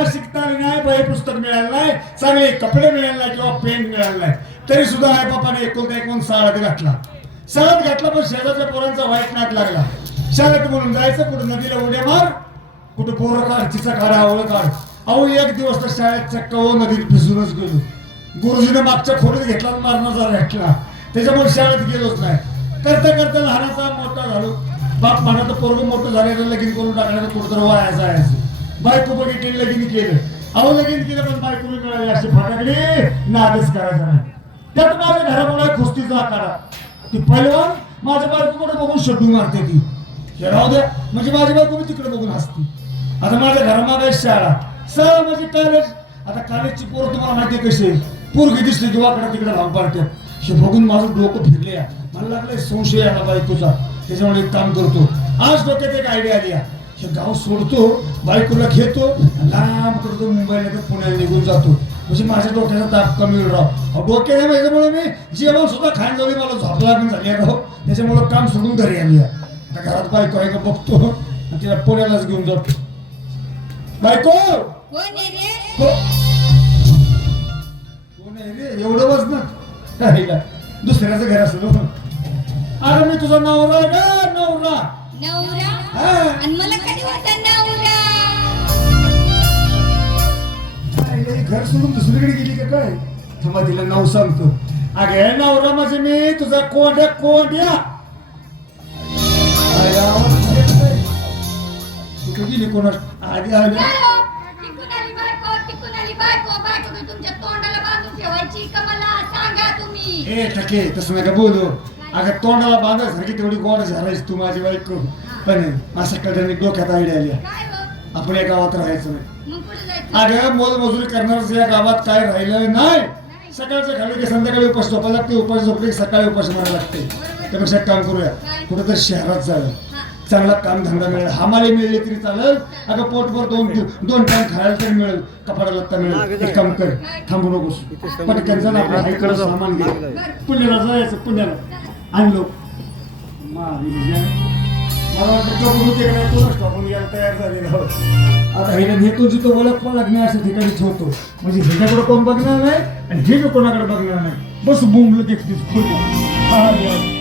शाळा शिकता नाही वही पुस्तक मिळालं नाही चांगले कपडे मिळाले नाही किंवा पेन मिळालं नाही. तरी सुद्धा आई बापाने एकोणता एकोण शाळेत घातला. शाळेत घातला पण शेजारच्या पोरांचा वाईट नाट लागला. शाळेत बोलून जायचं कुठं नदीला उड्या मार कुठं पोरं काढ तिचा काढा आवळ काढ. अहो एक दिवस तर शाळेत चक्क हो नदीत भिजूनच गेलो. गुरुजीने मागच्या खोलीत घेतला आणि मारण्याचा घातला त्याच्यामुळे शाळेत गेलोच नाही. करता करता लहानाचा मोठा झालो. बाप म्हणा तर पोरग मोठं झालेलं लगीन करून टाकण्याचं कुठं वाया जायचं बायको बघितली लगीन केलं. अहो लगीन केलं पण बायको बी मिळाली अशी फटाकडी नादच करायचा नाही. त्यात माझ्या घरामुळे खुस्तीचा आकारा ती पहिलवान माझ्या बायकोकडे बघून शड्डू मारते ती. राहू द्या. म्हणजे माझी बायको मी तिकडे बघून असते आता माझ्या घरामागे शाळा. सर म्हणजे कॉलेज आता कॉलेजची पोरं तुम्हाला माहिती कशी आहे? पोरगी दिसली की वाकडा तिकडे भाग पाडते. हे बघून माझं डोकं फिरले मला लागलं संशय आला बायकोचा. त्याच्यामुळे एक काम करतो. आज डोक्यात एक आयडिया आली हे गाव सोडतो बायकोला घेतो लांब करतो मुंबईला तर पुण्याला निघून जातो. म्हणजे माझ्या डोक्याचा ताप कमी होईल राव. डोक्याने त्याच्यामुळे मी जेवण सुद्धा खायला जाऊ मला झोप लागून झाली आहे राव. त्याच्यामुळे काम सोडून घरी आली. आता घरात बायको आहे का बघतो. आणि तिला पुण्यालाच घेऊन जातो. बायको! कोण आहे रे? रे? एवढं वजन. दुसऱ्याचं घर असलं हो. अरे मी तुझा नवरा का? नवरा. नवरा? हा. आणि मला कधी घर सोडून दुसरीकडे गेली का काय? थांबा तिला नाव सांगतो. अगे नवरा म्हणजे मी तुझा कोंड्या कोंड्या. गेली कोणा आधी तर तुमच्या तोंडाला बांधून ठेवायची का मला? सांगा तुम्ही. ए टके तसं नका बोलू. अगं तोंडाला बांधायसारखी तेवढी गोड झालायस तू माझी बायको. पण असं कधी डोक्यात आयडिया आली. हो आपण या गावात राहायचं नाही. मग कुठे जायचं? अगं मोलमजुरी करणारच या गावात काय राहिलं नाही. सकाळचं खाली की संध्याकाळी उपास झोपायला लागते उपास झोपले की सकाळी उपास मारायला लागते. त्यापेक्षा एक काम करूया कुठं तर शहरात हा. चांगला काम धंदा मिळेल. हमाले मिळले तरी चालेल. अगं पोटभर दोन दोन टाइम खायला तरी मिळेल. कपडा लत्ता मिळेल. एक काम कर थांबू नकोस. पटकन जा. ना आपल्या सामान घे. पुण्याला जायचं पुण्याला. आणलो. मला वाटतं तो होते का नाही तोच टाकून यायला तयार झालेला आता हिला नेतो जिथं ओळख पण लागणार अशा ठिकाणी ठेवतो. म्हणजे ह्याच्याकडे कोण बघणार नाही आणि हे बी कोणाकडे बघणार नाही. बस बोंबलं देखतीस खोली